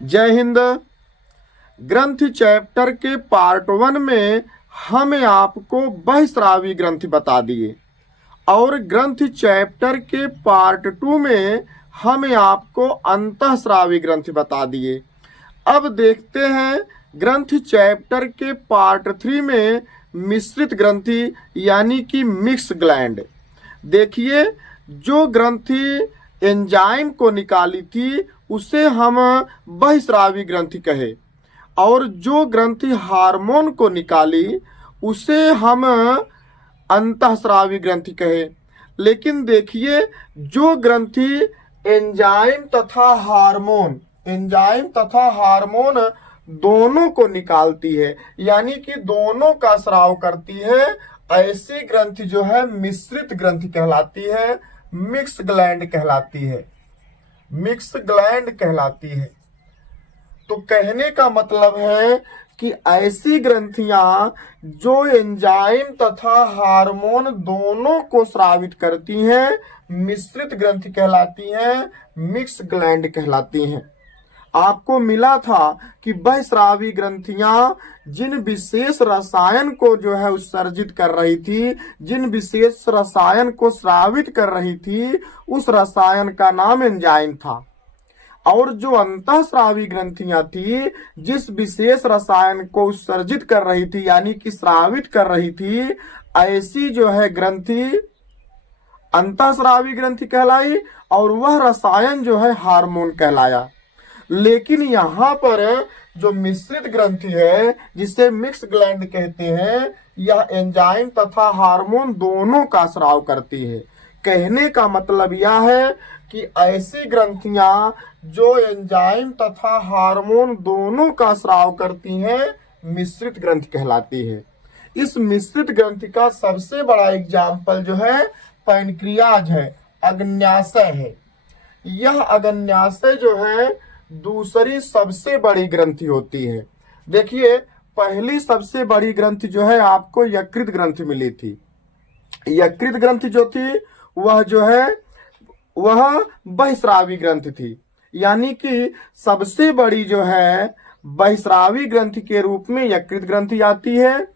जय हिंद। ग्रंथि चैप्टर के पार्ट 1 में हमें आपको बहिस्रावी ग्रंथि बता दिए और ग्रंथि चैप्टर के पार्ट 2 में हमें आपको अंतःस्रावी ग्रंथि बता दिए। अब देखते हैं ग्रंथि चैप्टर के पार्ट 3 में मिश्रित ग्रंथि यानी कि मिक्स ग्लैंड। देखिए, जो ग्रंथि एंजाइम को निकाली थी उसे हम बहिस्रावी ग्रंथि कहे और जो ग्रंथि हार्मोन को निकाली उसे हम अंतःस्रावी ग्रंथि कहे। लेकिन देखिए, जो ग्रंथि एंजाइम तथा हार्मोन दोनों को निकालती है यानी कि दोनों का स्राव करती है, ऐसी ग्रंथि जो है मिश्रित ग्रंथि कहलाती है, मिक्स ग्लैंड कहलाती है। तो कहने का मतलब है कि ऐसी ग्रंथियां जो एंजाइम तथा हार्मोन दोनों को स्रावित करती हैं मिश्रित ग्रंथि कहलाती हैं, मिक्स ग्लैंड कहलाती हैं। आपको मिला था कि बहिस्रावी ग्रंथियां जिन विशेष रसायन को जो है उत्सर्जित कर रही थी, जिन विशेष रसायन को स्रावित कर रही थी, उस रसायन का नाम एंजाइम था। और जो अंतःस्रावी ग्रंथियां थी, जिस विशेष रसायन को उत्सर्जित कर रही थी यानी कि स्रावित कर रही थी, ऐसी जो है ग्रंथि अंतःस्रावी ग्रंथि कहलाई और वह रसायन जो है हार्मोन कहलाया। लेकिन यहाँ पर जो मिश्रित ग्रंथि है जिसे मिक्स ग्लैंड कहते हैं, यह एंजाइम तथा हार्मोन दोनों का स्राव करती है। कहने का मतलब यह है कि ऐसी ग्रंथियां जो एंजाइम तथा हार्मोन दोनों का स्राव करती हैं मिश्रित ग्रंथि कहलाती है। इस मिश्रित ग्रंथि का सबसे बड़ा एग्जाम्पल जो है पैनक्रियाज है, अग्न्याशय है। यह अग्न्याशय जो है दूसरी सबसे बड़ी ग्रंथि होती है। देखिए, पहली सबसे बड़ी ग्रंथि जो है आपको यकृत ग्रंथि मिली थी। यकृत ग्रंथि जो थी वह बहिस्रावी ग्रंथि थी, यानी कि सबसे बड़ी जो है बहिस्रावी ग्रंथि के रूप में यकृत ग्रंथि आती है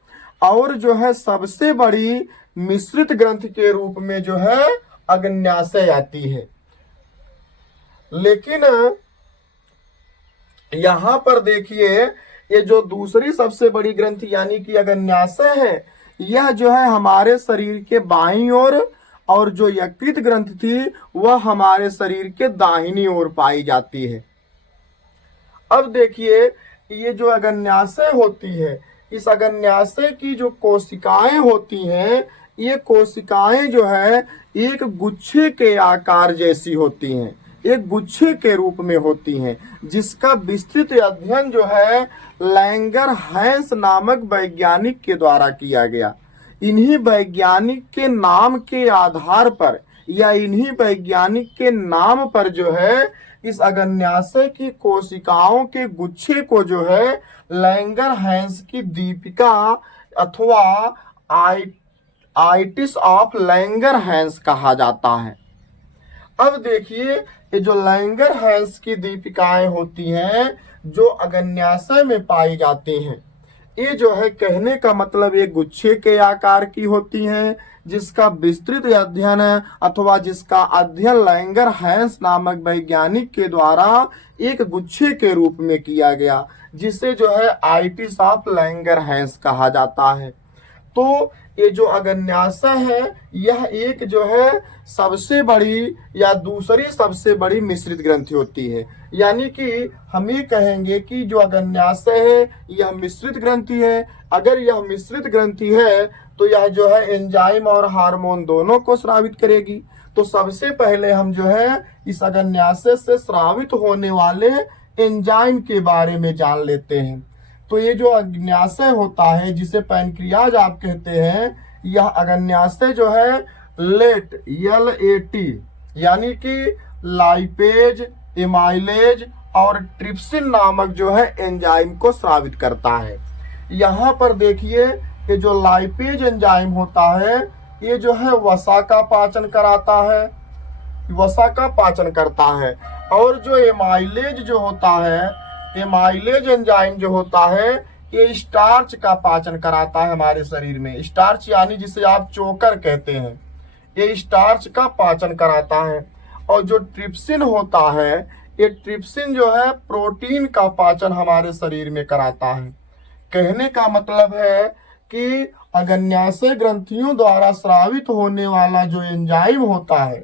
और जो है सबसे बड़ी मिश्रित ग्रंथि के रूप में जो है अग्न्याशय आती है। लेकिन यहां पर देखिए, ये जो दूसरी सबसे बड़ी ग्रंथि यानी कि अग्न्याशय है, यह जो है हमारे शरीर के बाईं ओर और जो यकृत ग्रंथि थी वह हमारे शरीर के दाहिनी ओर पाई जाती है। अब देखिए, ये जो अग्न्याशय होती है, इस अग्न्याशय की जो कोशिकाएं होती हैं, ये कोशिकाएं जो है एक गुच्छे के आकार जैसी होती हैं, एक गुच्छे के रूप में होती हैं, जिसका विस्तृत अध्ययन जो है लैंगर-हैंस नामक वैज्ञानिक के द्वारा किया गया। इन्हीं वैज्ञानिक के नाम के आधार पर या इन्हीं वैज्ञानिक के नाम पर जो है इस अग्न्याशय की कोशिकाओं के गुच्छे को जो है लैंगर-हैंस की दीपिका अथवा आइटिस ऑफ लैंगर-हैंस कहा जाता है। अब देखिए, ये जो लैंगर-हैंस की दीपिकाएं होती हैं जो अग्न्याशय में पाई जाती हैं, ये जो है कहने का मतलब एक गुच्छे के आकार की होती हैं, जिसका विस्तृत अध्ययन अथवा जिसका अध्ययन लैंगर-हैंस नामक वैज्ञानिक के द्वारा एक गुच्छे के रूप में किया गया, जिसे जो है आइटिस ऑफ लैंगर-हैंस कहा जाता है। तो ये जो अग्न्याशय है यह एक जो है सबसे बड़ी या दूसरी सबसे बड़ी मिश्रित ग्रंथि होती है, यानी कि हम ये कहेंगे कि जो अग्न्याशय है यह मिश्रित ग्रंथि है। अगर यह मिश्रित ग्रंथि है तो यह जो है एंजाइम और हार्मोन दोनों को स्रावित करेगी। तो सबसे पहले हम जो है इस अग्न्याशय से स्रावित होने वाले एंजाइम के बारे में जान लेते हैं। तो ये जो अग्न्याशय होता है जिसे पैनक्रियाज आप कहते हैं, यह अग्न्याशय जो है LAT यानी कि लाइपेज, एमाइलेज और ट्रिप्सिन नामक जो है एंजाइम को स्रावित करता है। यहाँ पर देखिए, ये जो लाइपेज एंजाइम होता है ये जो है वसा का पाचन करता है और जो एमाइलेज जो होता है एमाइलेज एंजाइम जो होता है ये स्टार्च का पाचन कराता है हमारे शरीर में। स्टार्च यानी जिसे आप चोकर कहते हैं, ये स्टार्च का पाचन कराता है। और जो ट्रिप्सिन होता है, ये ट्रिप्सिन जो है प्रोटीन का पाचन हमारे शरीर में कराता है। कहने का मतलब है कि अग्न्याशय ग्रंथियों द्वारा स्रावित होने वाला जो एंजाइम होता है,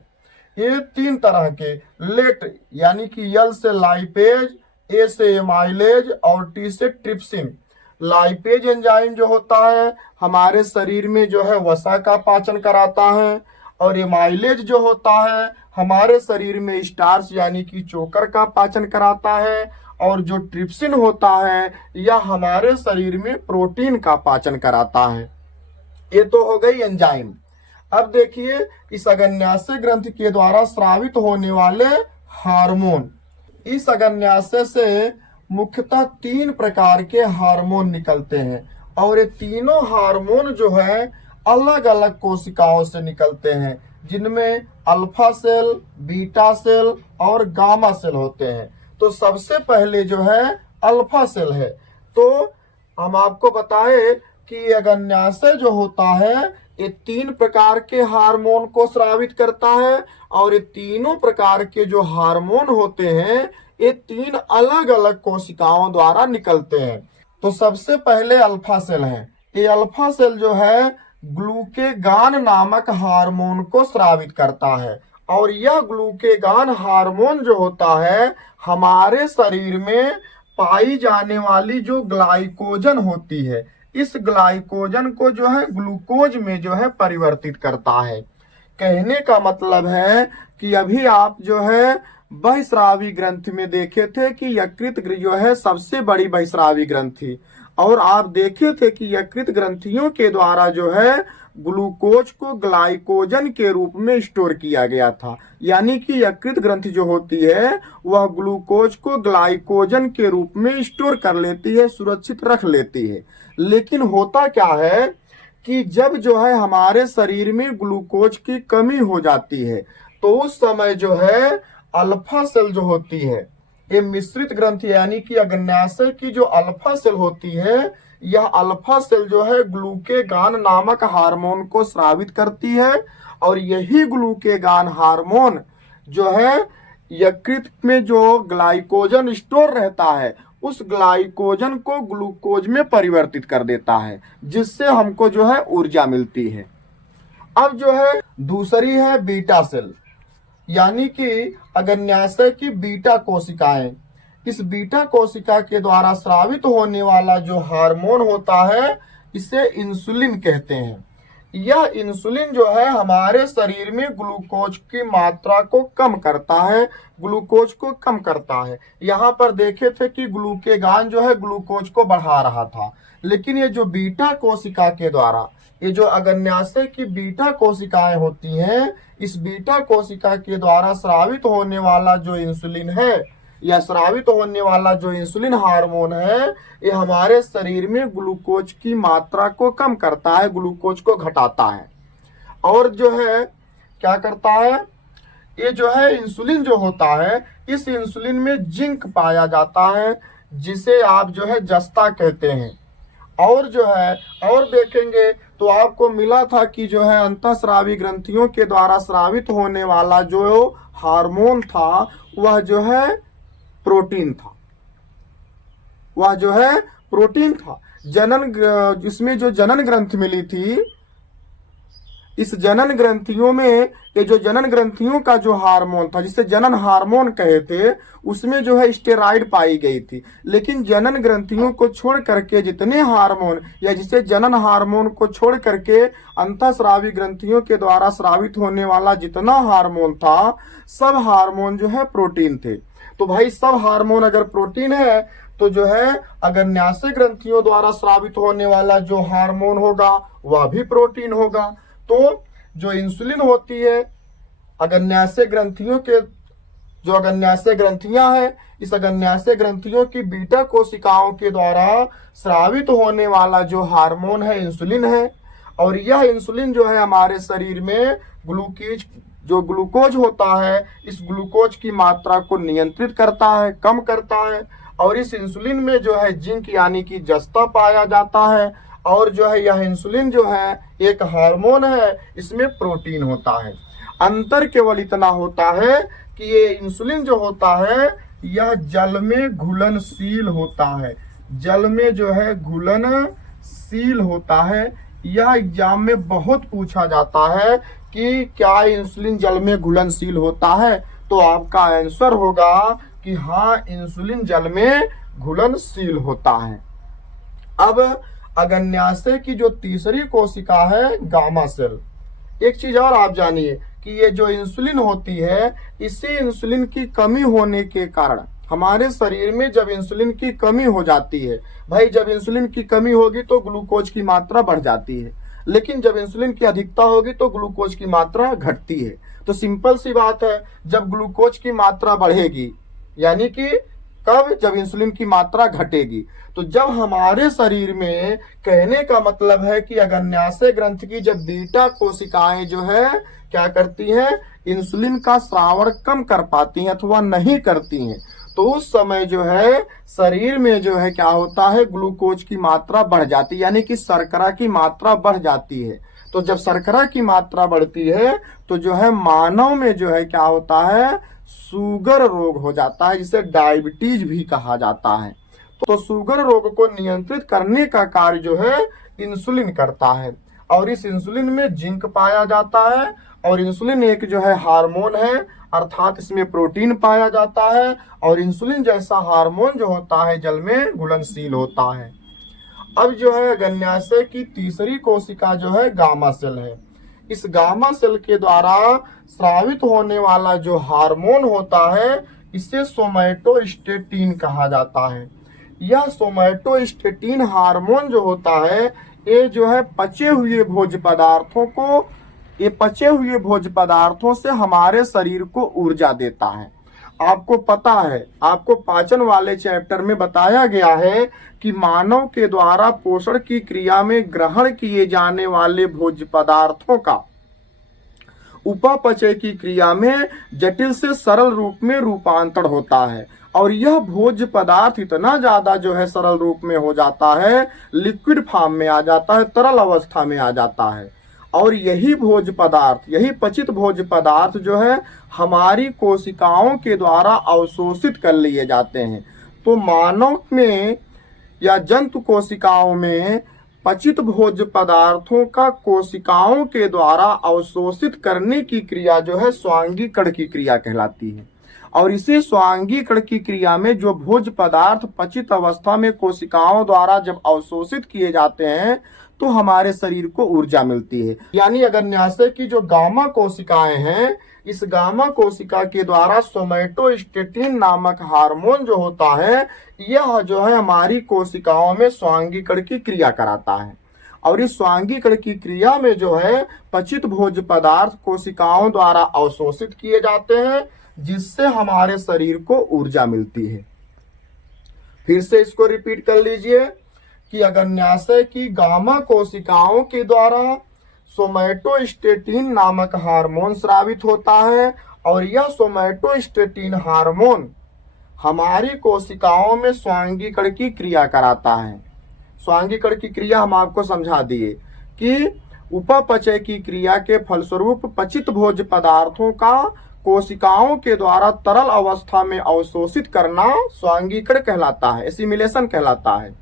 ये 3 तरह के, लेट यानी कि यल से लाइपेज, ए से एमाइलेज और टी से ट्रिप्सिन। लाइपेज एंजाइम जो होता है हमारे शरीर में जो है वसा का पाचन कराता है, और एमाइलेज जो होता है हमारे शरीर में स्टार्च यानी कि चोकर का पाचन कराता है, और जो ट्रिप्सिन होता है यह हमारे शरीर में प्रोटीन का पाचन कराता है। ये तो हो गई एंजाइम। अब देखिए इस अग्न्याशय ग्रंथि के द्वारा स्रावित होने वाले हार्मोन। इस अग्न्याशय से मुख्यतः 3 प्रकार के हार्मोन निकलते हैं, और ये तीनों हार्मोन जो है अलग अलग कोशिकाओं से निकलते हैं, जिनमें अल्फा सेल, बीटा सेल और गामा सेल होते हैं। तो सबसे पहले जो है अल्फा सेल है। तो हम आपको बताएं कि अग्न्याशय जो होता है ये 3 प्रकार के हार्मोन को स्रावित करता है, और ये तीनों प्रकार के जो हार्मोन होते हैं ये 3 अलग अलग कोशिकाओं द्वारा निकलते हैं। तो सबसे पहले अल्फा सेल है। ये अल्फा सेल जो है ग्लूकेगान नामक हार्मोन को स्रावित करता है, और यह ग्लूकेगान हार्मोन जो होता है हमारे शरीर में पाई जाने वाली जो ग्लाइकोजन होती है, इस ग्लाइकोजन को जो है ग्लूकोज में जो है परिवर्तित करता है। कहने का मतलब है कि अभी आप जो है बहिस्रावी ग्रंथि में देखे थे कि यकृत जो है सबसे बड़ी बहिस्रावी ग्रंथि, और आप देखे थे कि यकृत ग्रंथियों के द्वारा जो है ग्लूकोज को ग्लाइकोजन के रूप में स्टोर किया गया था। यानी कि यकृत ग्रंथि जो होती है वह ग्लूकोज को ग्लाइकोजन के रूप में स्टोर कर लेती है, सुरक्षित रख लेती है। लेकिन होता क्या है कि जब जो है हमारे शरीर में ग्लूकोज की कमी हो जाती है, तो उस समय जो है अल्फा सेल जो होती है, ये मिश्रित ग्रंथि यानी कि अग्न्याशय की जो अल्फा सेल होती है, यह अल्फा सेल जो है ग्लूकेगान नामक हार्मोन को स्रावित करती है, और यही ग्लूकेगान हार्मोन जो है यकृत में जो ग्लाइकोजन स्टोर रहता है उस ग्लाइकोजन को ग्लूकोज में परिवर्तित कर देता है, जिससे हमको जो है ऊर्जा मिलती है। अब जो है दूसरी है बीटा सेल, यानी कि अग्न्याशय की बीटा कोशिकाएं। इस बीटा कोशिका के द्वारा स्रावित होने वाला जो हार्मोन होता है इसे इंसुलिन कहते हैं। यह इंसुलिन जो है हमारे शरीर में ग्लूकोज की मात्रा को कम करता है, ग्लूकोज को कम करता है। यहाँ पर देखे थे कि ग्लूकेगान जो है ग्लूकोज को बढ़ा रहा था, लेकिन ये जो बीटा कोशिका के द्वारा, ये जो अग्न्याशय की बीटा कोशिकाएं होती हैं, इस बीटा कोशिका के द्वारा स्रावित होने वाला जो इंसुलिन है या स्रावित होने वाला जो इंसुलिन हार्मोन है, ये हमारे शरीर में ग्लूकोज की मात्रा को कम करता है, ग्लूकोज को घटाता है। और जो है क्या करता है, ये जो है इंसुलिन जो होता है, इस इंसुलिन में जिंक पाया जाता है, जिसे आप जो है जस्ता कहते हैं। और जो है और देखेंगे तो आपको मिला था कि जो है अंतःस्रावी ग्रंथियों के द्वारा स्रावित होने वाला जो हार्मोन था वह जो है प्रोटीन था, वह जो है प्रोटीन था। जिसमें जो जनन ग्रंथि मिली थी, इस जनन ग्रंथियों में ये जो जनन ग्रंथियों का जो हार्मोन था जिसे जनन हार्मोन कहे थे, उसमें जो है स्टेरॉइड पाई गई थी। लेकिन जनन ग्रंथियों को छोड़ करके जितने हार्मोन या जिसे जनन हार्मोन को छोड़ करके अंतःस्रावी ग्रंथियों के द्वारा स्रावित होने वाला जितना हार्मोन था, सब हार्मोन जो है प्रोटीन थे। तो भाई सब हार्मोन अगर प्रोटीन है तो जो है अग्न्याशय ग्रंथियों द्वारा स्रावित होने वाला जो हार्मोन होगा वह भी प्रोटीन होगा। तो जो इंसुलिन होती है अग्न्याशय ग्रंथियों के, जो अग्न्याशय ग्रंथियां हैं, इस अग्न्याशय ग्रंथियों की बीटा कोशिकाओं के द्वारा स्रावित होने वाला जो हार्मोन है इंसुलिन है। और यह इंसुलिन जो है हमारे शरीर में ग्लूकोज होता है, इस ग्लूकोज की मात्रा को नियंत्रित करता है, कम करता है। और इस इंसुलिन में जो है जिंक यानी कि जस्ता पाया जाता है। और जो है यह इंसुलिन जो है एक हार्मोन है, इसमें प्रोटीन होता है। अंतर केवल इतना होता है कि ये इंसुलिन जो होता है यह जल में घुलनशील होता है, जल में जो है घुलनशील होता है। यह एग्जाम में बहुत पूछा जाता है कि क्या इंसुलिन जल में घुलनशील होता है, तो आपका आंसर होगा कि हाँ, इंसुलिन जल में घुलनशील होता है। अब अग्न्याशय की जो तीसरी कोशिका है गामा सेल। एक चीज और आप जानिए कि ये जो इंसुलिन होती है, इसी इंसुलिन की कमी होने के कारण हमारे शरीर में जब इंसुलिन की कमी हो जाती है, भाई जब इंसुलिन की कमी होगी तो ग्लूकोज की मात्रा बढ़ जाती है, लेकिन जब इंसुलिन की अधिकता होगी तो ग्लूकोज की मात्रा घटती है। तो सिंपल सी बात है, जब ग्लूकोज की मात्रा बढ़ेगी यानी कि कब, जब इंसुलिन की मात्रा घटेगी। तो जब हमारे शरीर में, कहने का मतलब है कि अग्न्याशय ग्रंथि की जब बीटा कोशिकाएं जो है क्या करती हैं, इंसुलिन का श्रावण कम कर पाती हैं अथवा नहीं करती हैं, तो उस समय जो है शरीर में जो है क्या होता है, ग्लूकोज की मात्रा बढ़ जाती है, यानी कि शर्करा की मात्रा बढ़ जाती है। तो जब शर्करा की मात्रा बढ़ती है तो जो है मानव में जो है क्या होता है, शुगर रोग हो जाता है, जिसे डायबिटीज भी कहा जाता है। तो शुगर रोग को नियंत्रित करने का कार्य जो है इंसुलिन करता है। और इस इंसुलिन में जिंक पाया जाता है। और इंसुलिन एक जो है हार्मोन है, अर्थात इसमें प्रोटीन पाया जाता है। और इंसुलिन जैसा हार्मोन जो होता है जल में घुलनशील होता है। अब जो है अग्न्याशय की तीसरी कोशिका जो है गामा सेल है। इस गामा सेल के द्वारा स्रावित होने वाला जो हार्मोन होता है, इसे सोमैटोस्टेटिन कहा जाता है। यह सोमैटोस्टेटिन हार्मोन जो होता है, ये जो है पचे हुए भोज्य पदार्थों से हमारे शरीर को ऊर्जा देता है। आपको पता है, आपको पाचन वाले चैप्टर में बताया गया है कि मानव के द्वारा पोषण की क्रिया में ग्रहण किए जाने वाले भोज्य पदार्थों का उपापचय की क्रिया में जटिल से सरल रूप में रूपांतरण होता है। और यह भोज्य पदार्थ इतना ज्यादा जो है सरल रूप में हो जाता है, लिक्विड फॉर्म में आ जाता है, तरल अवस्था में आ जाता है। और यही भोज्य पदार्थ, यही पचित भोज्य पदार्थ जो है हमारी कोशिकाओं के द्वारा अवशोषित कर लिए जाते हैं। तो मानव में या जंतु कोशिकाओं में पचित भोज्य पदार्थों का कोशिकाओं के द्वारा अवशोषित करने की क्रिया जो है स्वांगीकरण की क्रिया कहलाती है। और इसी स्वांगीकरण की क्रिया में जो भोज्य पदार्थ पचित अवस्था में कोशिकाओं द्वारा जब अवशोषित किए जाते हैं तो हमारे शरीर को ऊर्जा मिलती है। यानी अग्न्याशय की जो गामा कोशिकाएं हैं, इस गामा कोशिका के द्वारा सोमैटोस्टेटिन नामक हार्मोन जो होता है, यह जो है हमारी कोशिकाओं में स्वांगीकरण की क्रिया कराता है। और इस स्वांगीकरण की क्रिया में जो है पचित भोज्य पदार्थ कोशिकाओं द्वारा अवशोषित किए जाते हैं, जिससे हमारे शरीर को ऊर्जा मिलती है। फिर से इसको रिपीट कर लीजिए कि अग्न्याशय की गामा कोशिकाओं के द्वारा सोमैटोस्टेटिन नामक हार्मोन स्रावित होता है। और यह सोमैटोस्टेटिन हार्मोन हमारी कोशिकाओं में स्वांगीकरण की क्रिया कराता है। स्वांगीकरण की क्रिया हम आपको समझा दिए कि उपापचय की क्रिया के फलस्वरूप पचित भोज्य पदार्थों का कोशिकाओं के द्वारा तरल अवस्था में अवशोषित करना स्वांगीकरण कहलाता है, एसिमिलेशन कहलाता है।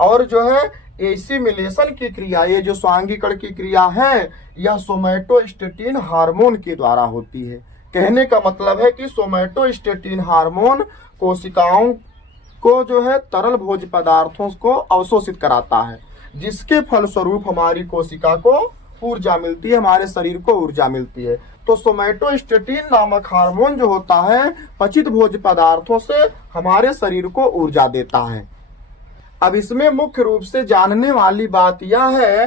और जो है एसिमिलेशन की क्रिया, ये जो स्वांगीकरण की क्रिया है, यह सोमैटोस्टेटिन हार्मोन के द्वारा होती है। कहने का मतलब है कि सोमैटोस्टेटिन हार्मोन कोशिकाओं को जो है तरल भोज्य पदार्थों को अवशोषित कराता है, जिसके फलस्वरूप हमारी कोशिका को ऊर्जा मिलती है, हमारे शरीर को ऊर्जा मिलती है। तो सोमैटोस्टेटिन नामक हार्मोन जो होता है पचित भोज्य पदार्थों से हमारे शरीर को ऊर्जा देता है। अब इसमें मुख्य रूप से जानने वाली बात यह है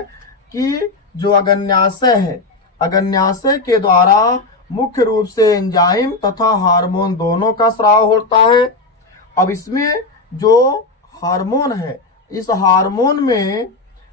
कि जो अग्न्याशय है, अग्न्याशय के द्वारा मुख्य रूप से एंजाइम तथा हार्मोन दोनों का स्राव होता है। अब इसमें जो हार्मोन है, इस हार्मोन में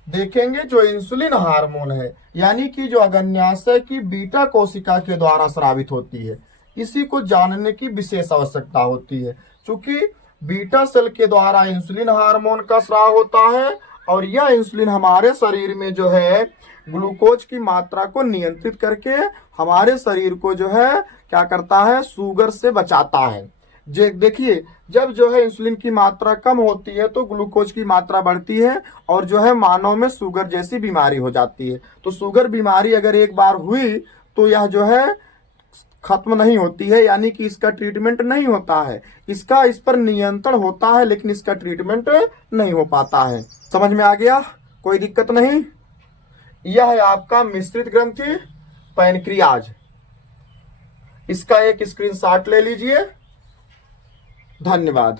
देखेंगे जो इंसुलिन हार्मोन है, यानी कि जो अग्न्याशय की बीटा कोशिका के द्वारा स्रावित होती है, इसी को जानने की विशेष आवश्यकता होती है। क्योंकि बीटा सेल के द्वारा इंसुलिन हार्मोन का स्राव होता है और यह इंसुलिन हमारे शरीर में जो है ग्लूकोज की मात्रा को नियंत्रित करके हमारे शरीर को जो है क्या करता है, शुगर से बचाता है। देखिए, जब जो है इंसुलिन की मात्रा कम होती है तो ग्लूकोज की मात्रा बढ़ती है और जो है मानव में शुगर जैसी बीमारी हो जाती है। तो शुगर बीमारी अगर एक बार हुई तो यह जो है खत्म नहीं होती है, यानी कि इसका ट्रीटमेंट नहीं होता है। इस पर नियंत्रण होता है लेकिन इसका ट्रीटमेंट नहीं हो पाता है। समझ में आ गया? कोई दिक्कत नहीं। यह है आपका मिश्रित ग्रंथि पैनक्रियाज। इसका एक स्क्रीनशॉट ले लीजिए। धन्यवाद।